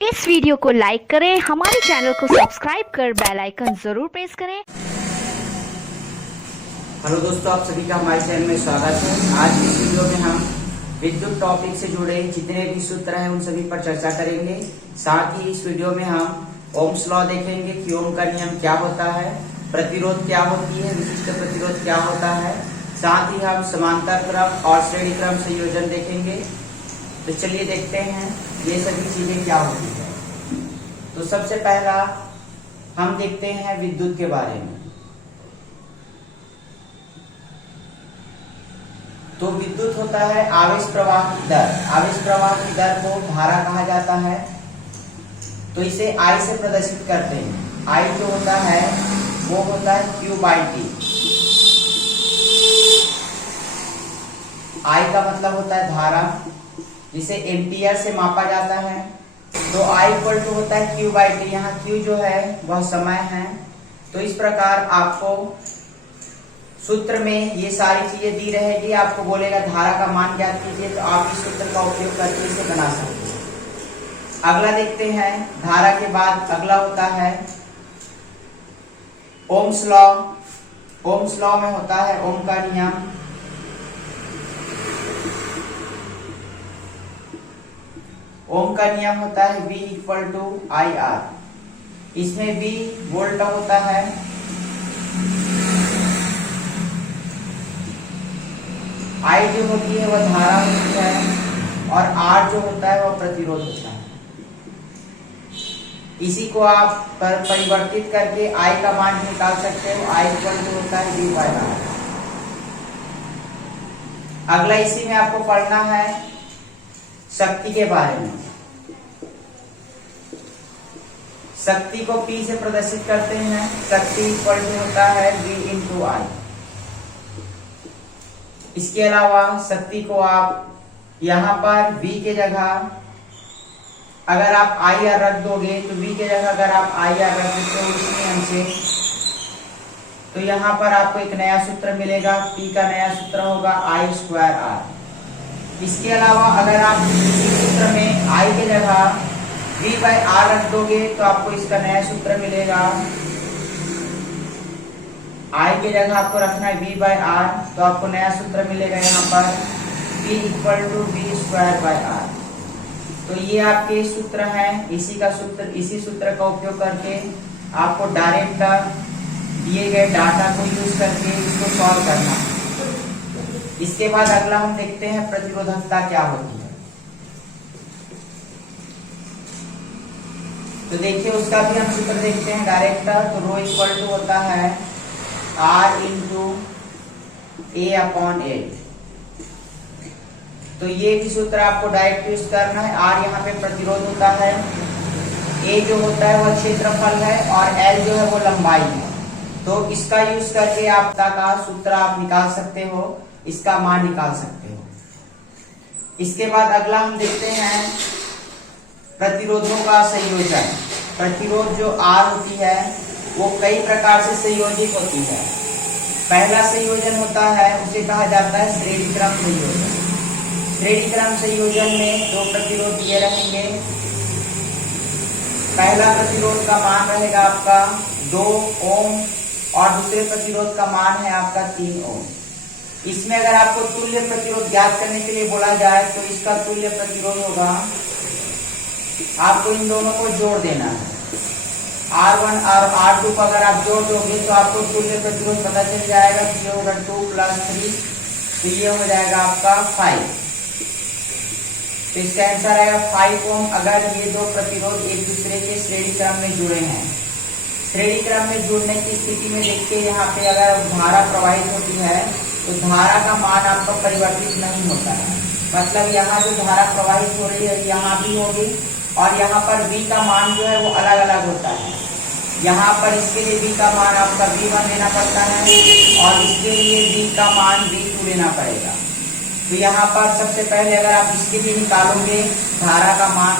इस वीडियो को लाइक करें, हमारे चैनल को सब्सक्राइब कर बेल आइकन जरूर प्रेस करें। हेलो दोस्तों, आप सभी का हमारे चैनल में स्वागत है। आज की इस वीडियो में हम विद्युत टॉपिक से जुड़े जितने भी सूत्र हैं उन सभी पर चर्चा करेंगे। साथ ही इस वीडियो में हम ओम्स लॉ देखेंगे कि ओम का नियम क्या होता है, प्रतिरोध क्या होती है, विशिष्ट प्रतिरोध क्या होता है। साथ ही हम समांतर क्रम और श्रेणी क्रम संयोजन देखेंगे। तो चलिए देखते हैं ये सभी चीजें क्या होती है। तो सबसे पहला हम देखते हैं विद्युत के बारे में। तो विद्युत होता है आवेश प्रवाह की दर। आवेश प्रवाह की दर को धारा कहा जाता है। तो इसे I से प्रदर्शित करते हैं। I जो होता है वो होता है Q/T। I का मतलब होता है धारा, जिसे एम्पियर से मापा जाता है। तो I इक्वल टू होता है Q/T। यहाँ Q जो है वह समय है। तो इस प्रकार आपको सूत्र में ये सारी चीजें दी रहेगी। आपको बोलेगा धारा का मान ज्ञात कीजिए, तो आप इस सूत्र का उपयोग करके इसे बना सकते हैं। अगला देखते हैं, धारा के बाद अगला होता है ओम्स लॉ। ओम्स लॉ में होता है ओम का नियम। ओम का नियम होता है V इक्वल टू IR। इसमें V वोल्ट होता है, I जो होती है वह धारा होती है, और R जो होता है वह प्रतिरोध होता है। इसी को आप परिवर्तित करके I का मान निकाल सकते हो। I इक्वल टू होता है V/R। अगला इसी में आपको पढ़ना है शक्ति के बारे में। शक्ति को P से प्रदर्शित करते हैं। शक्ति इक्वल टू होता है V इंटू I। इसके अलावा शक्ति को आप यहाँ पर V के जगह अगर आप IR रख दोगे, तो V के जगह अगर आप IR रख देते हो इस नियम से, तो यहाँ पर आपको एक नया सूत्र मिलेगा। P का नया सूत्र होगा I²R। इसके अलावा अगर आप इसी सूत्र में I के जगह V/R रख दोगे, तो आपको इसका नया सूत्र मिलेगा। I के जगह आपको रखना है V/R, तो आपको नया सूत्र मिलेगा यहाँ पर P इक्वल टू V²/R। तो ये आपके सूत्र हैं। इसी सूत्र का उपयोग करके आपको डायरेक्ट दिए गए डाटा को यूज करके इसको सॉल्व करना है। इसके बाद अगला हम देखते हैं प्रतिरोधकता क्या होती है। तो देखिए उसका भी हम सूत्र देखते हैं डायरेक्ट। तो रो इक्वल टू होता है R इंटू A/8। तो ये भी सूत्र आपको डायरेक्ट यूज करना है। R यहाँ पे प्रतिरोध होता है, A जो होता है वह क्षेत्रफल है, और L जो है वो लंबाई है। तो इसका यूज करके आपका का सूत्र आप निकाल सकते हो, इसका मान निकाल सकते हो। इसके बाद अगला हम देखते हैं प्रतिरोधों का संयोजन। प्रतिरोध जो R होती है वो कई प्रकार से संयोजित होती है। पहला संयोजन होता है, उसे कहा जाता है श्रेणी क्रम संयोजन। श्रेणी क्रम संयोजन में दो प्रतिरोध ये रहेंगे। पहला प्रतिरोध का मान रहेगा आपका 2 ओम, और दूसरे प्रतिरोध का मान है आपका 3 ओम। इसमें अगर आपको तुल्य प्रतिरोध ज्ञात करने के लिए बोला जाए, तो इसका तुल्य प्रतिरोध होगा, आपको इन दोनों को जोड़ देना है। R1 और R2 को अगर आप जोड़ दोगे तो आपको तुल्य प्रतिरोध पता चल जाएगा कि ये होगा 2 + 3, तो ये हो जाएगा आपका 5। तो इसका आंसर आएगा 5 ओम अगर ये दो प्रतिरोध एक दूसरे के श्रेणी क्रम में जुड़े हैं। श्रेणी क्रम में जुड़ने की स्थिति में देखिए यहाँ पे अगर धारा प्रवाहित होती है, तो धारा का मान आपका परिवर्तित नहीं होता है। मतलब यहाँ जो धारा प्रवाहित हो रही है यहाँ भी होगी, और यहाँ पर V का मान जो है वो अलग अलग होता है। यहाँ पर इसके लिए V का मान आपका V1 लेना पड़ता है, और इसके लिए V का मान V2 लेना पड़ेगा। तो यहाँ पर सबसे पहले अगर आप इसके लिए निकालोगे धारा का मान,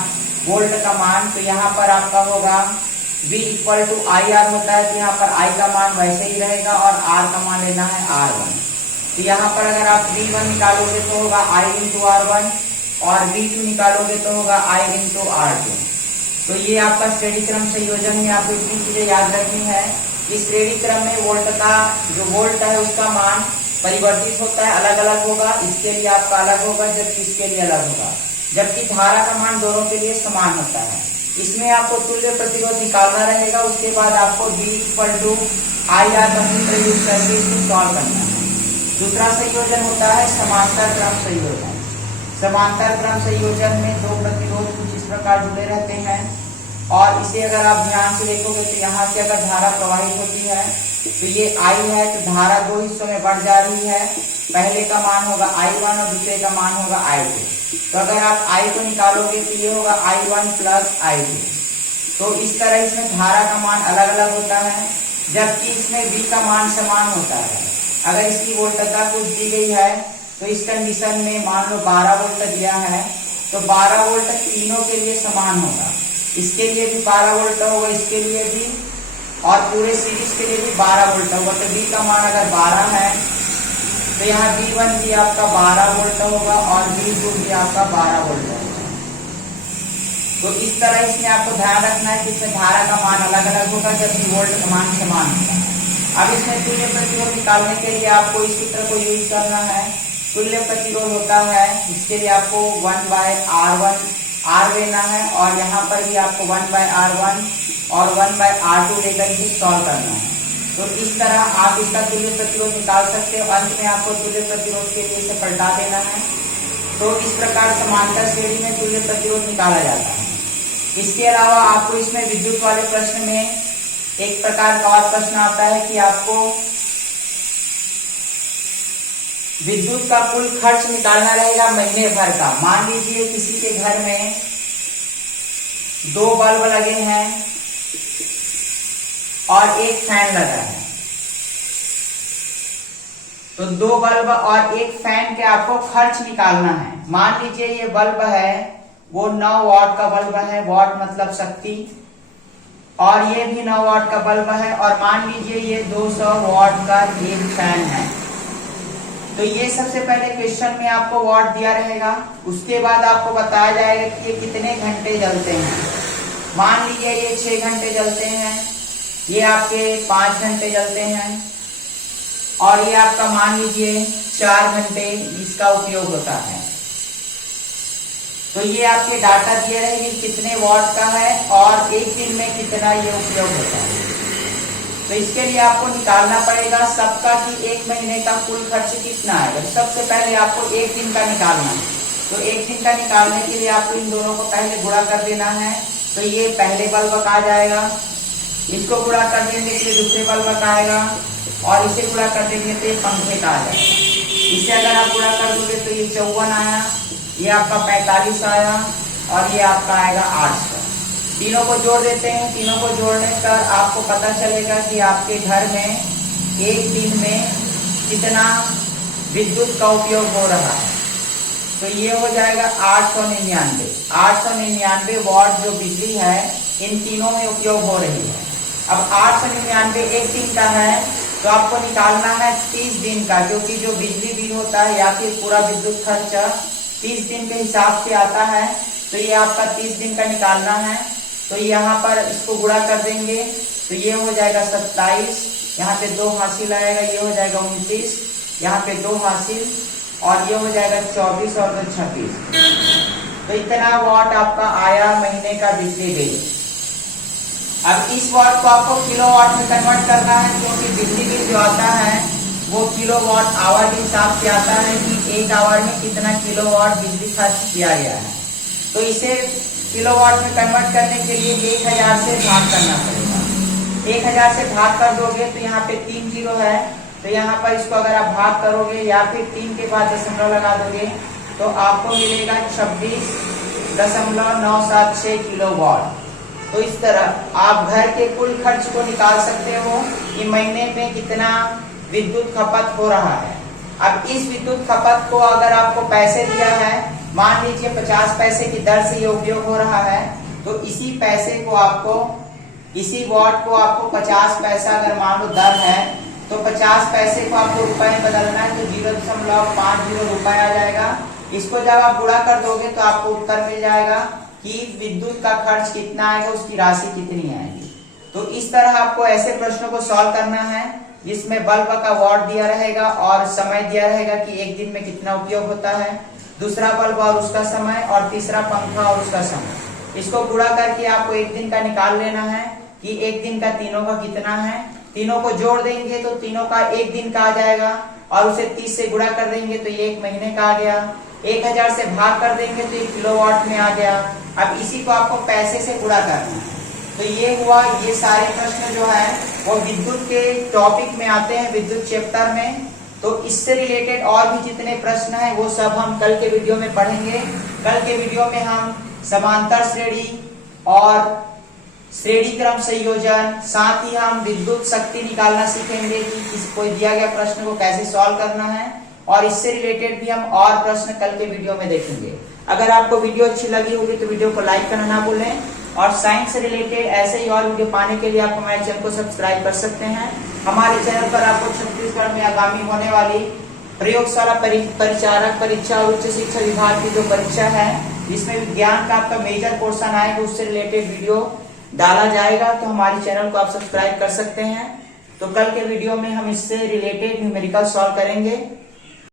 वोल्ट का मान, तो यहाँ पर आपका होगा V इक्वल टू IR होता है। तो यहाँ पर I का मान वैसे ही रहेगा, और R का मान लेना है R1। तो यहाँ पर अगर आप V1 निकालोगे तो होगा I इंटू R1, और V2 निकालोगे तो होगा I इंटू R2। तो ये आपका श्रेणी क्रम संयोजन में आपको इतनी चीजें याद रखनी है। इस श्रेणी क्रम में वोल्ट का जो वोल्ट है उसका मान परिवर्तित होता है, अलग अलग होगा। इसके लिए आपका अलग होगा, जबकि इसके लिए अलग होगा, जबकि धारा का मान दोनों के लिए समान होता है। इसमें आपको तुल्य प्रतिरोध निकालना रहेगा। उसके बाद आपको V=IR प्रयुक्त करके इसको सॉल्व करना है। दूसरा संयोजन होता है समांतर क्रम संयोजन। समांतर क्रम संयोजन में दो प्रतिरोध कुछ इस प्रकार जुड़े रहते हैं, और इसे अगर आप ध्यान से देखोगे तो यहाँ से अगर धारा प्रवाहित होती है तो ये I है, तो धारा दो हिस्सों में बढ़ जा रही है। पहले का मान होगा I1 और दूसरे का मान होगा I2। तो अगर आप I को निकालोगे तो ये होगा I1 प्लस I2। तो इस तरह इसमें धारा का मान अलग अलग होता है, जबकि इसमें V का मान समान होता है। अगर इसकी वोल्टता कुछ दी गई है तो इस कंडीशन में मान लो 12 वोल्ट दिया है, तो 12 वोल्ट तीनों के लिए समान होगा। इसके लिए भी 12 वोल्ट होगा, इसके लिए भी, और पूरे सीरीज के लिए भी 12 वोल्ट होगा। तो V का मान अगर 12 है तो यहाँ V1 भी आपका 12 वोल्ट होगा और V2 भी आपका 12 वोल्ट होगा। तो इस तरह इसमें आपको ध्यान रखना है कि इसमें धारा का मान अलग अलग होगा, जबकि वोल्ट का मान समान होगा। अब इसमें तुल्य प्रतिरोध निकालने के लिए आपको इस सूत्र को यूज करना है। तुल्य प्रतिरोध होता है, इसके लिए आपको 1/R1 R लेना है, और यहाँ पर भी आपको 1/R1 और 1/R2 लेकर इसे सॉल्व करना है। तो इस तरह आप इसका तुल्य प्रतिरोध निकाल सकते हो। अंत में आपको तुल्य प्रतिरोध के लिए इसे पलटा देना है। तो इस प्रकार समांतर श्रेणी में तुल्य प्रतिरोध निकाला जाता है। इसके अलावा आपको इसमें विद्युत वाले प्रश्न में एक प्रकार का और प्रश्न आता है कि आपको विद्युत का कुल खर्च निकालना रहेगा महीने भर का। मान लीजिए किसी के घर में 2 बल्ब लगे हैं और एक फैन लगा है, तो 2 बल्ब और एक फैन के आपको खर्च निकालना है। मान लीजिए ये बल्ब है वो 9 वाट का बल्ब है, वाट मतलब शक्ति, और ये भी 9 वाट का बल्ब है, और मान लीजिए ये 200 वाट का एक फैन है। तो ये सबसे पहले क्वेश्चन में आपको वाट दिया रहेगा, उसके बाद आपको बताया जाएगा कि ये कितने घंटे जलते हैं। मान लीजिए ये 6 घंटे जलते हैं, ये आपके 5 घंटे जलते हैं, और ये आपका मान लीजिए 4 घंटे इसका उपयोग होता है। तो ये आपके डाटा दिए रहेंगे कितने वाट का है और एक दिन में कितना ये उपयोग होता है। तो इसके लिए आपको निकालना पड़ेगा सबका कि एक महीने का कुल खर्च कितना है। तो सबसे पहले आपको एक दिन का निकालना है। तो एक दिन का निकालने के लिए आपको इन दोनों को पहले गुणा कर देना है। तो ये पहले बल्ब का आ जाएगा, इसको गुणा कर देंगे तो दूसरे बल्ब का आएगा, और इसे गुणा कर देंगे तो ये पंखे का आ जाएगा। इसे अगर आप गुणा कर दोगे तो ये 54 आया, ये आपका 45 आया, और ये आपका आएगा 800। तीनों को जोड़ देते हैं। तीनों को जोड़ने पर आपको पता चलेगा कि आपके घर में एक दिन में कितना विद्युत का उपयोग हो रहा है। तो ये हो जाएगा 899 वाट जो बिजली है इन तीनों में उपयोग हो रही है। अब 899 एक दिन का है, तो आपको निकालना है 30 दिन का, क्योंकि जो बिजली बिल होता है या फिर पूरा विद्युत खर्च 30 दिन के हिसाब से आता है। तो ये आपका 30 दिन का निकालना है। तो यहाँ पर इसको गुणा कर देंगे तो ये हो जाएगा 27, यहाँ पे 2 हासिल आएगा, ये हो जाएगा 29, यहाँ पे 2 हासिल, और ये हो जाएगा 24 और 2 26। तो इतना वाट आपका आया महीने का बिजली बिल। अब इस वाट को आपको किलोवाट में कन्वर्ट करना है, क्योंकि बिजली बिल जो आता है वो किलोवाट आवर के हिसाब से आता है कि 1 आवर में कितना किलोवाट बिजली खर्च किया गया है। तो इसे किलोवाट में कन्वर्ट करने के लिए 1000 से भाग करना पड़ेगा। 1000 से भाग कर दोगे तो यहाँ पे 3 जीरो है, तो यहाँ पर इसको अगर आप भाग करोगे या फिर 3 के बाद दशमलव लगा दोगे तो आपको मिलेगा 26.976 किलोवाट। तो इस तरह आप घर के कुल खर्च को निकाल सकते हो कि महीने में कितना विद्युत खपत हो रहा है। अब इस विद्युत खपत को अगर आपको पैसे दिया है, मान लीजिए 50 पैसे की दर से ये उपयोग हो रहा है, तो इसी पैसे को आपको, इसी वाट को आपको 50 पैसा अगर मान लो दर है, तो 50 पैसे को आपको रुपए में बदलना है, तो 0.50 रुपए आ जाएगा। इसको जब आप गुणा कर दोगे तो आपको उत्तर मिल जाएगा कि विद्युत का खर्च कितना आएगा, उसकी राशि कितनी आएगी। तो इस तरह आपको ऐसे प्रश्नों को सॉल्व करना है जिसमें बल्ब का वॉट दिया रहेगा और समय दिया रहेगा कि एक दिन में कितना उपयोग होता है, दूसरा बल्ब और उसका समय, और तीसरा पंखा और उसका समय। इसको गुणा करके आपको एक दिन का निकाल लेना है कि एक दिन का तीनों का कितना है। तीनों को जोड़ देंगे तो तीनों का एक दिन का आ जाएगा, और उसे 30 से गुणा कर देंगे तो ये एक महीने का आ गया। 1000 से भाग कर देंगे तो ये किलोवाट में आ गया। अब इसी को आपको पैसे से गुणा करना है। तो ये हुआ, ये सारे प्रश्न जो है वो विद्युत के टॉपिक में आते हैं, विद्युत चैप्टर में। तो इससे रिलेटेड और भी जितने प्रश्न हैं वो सब हम कल के वीडियो में पढ़ेंगे। कल के वीडियो में हम समांतर श्रेणी और श्रेणी क्रम संयोजन, साथ ही हम विद्युत शक्ति निकालना सीखेंगे कि कोई दिया गया प्रश्न को कैसे सॉल्व करना है, और इससे रिलेटेड भी हम और प्रश्न कल के वीडियो में देखेंगे। अगर आपको वीडियो अच्छी लगी होगी तो वीडियो को लाइक करना ना भूलें, और साइंस से रिलेटेड ऐसे ही और वीडियो पाने के लिए आप हमारे चैनल को सब्सक्राइब कर सकते हैं। हमारे चैनल पर आपको छत्तीसगढ़ में आगामी होने वाली प्रयोगशाला परिचारक परीक्षा और उच्च शिक्षा विभाग की जो परीक्षा है, जिसमें विज्ञान का आपका मेजर पोर्शन आएगा, उससे रिलेटेड वीडियो डाला जाएगा। तो हमारे चैनल को आप सब्सक्राइब कर सकते हैं। तो कल के वीडियो में हम इससे रिलेटेड न्यूमेरिकल सॉल्व करेंगे।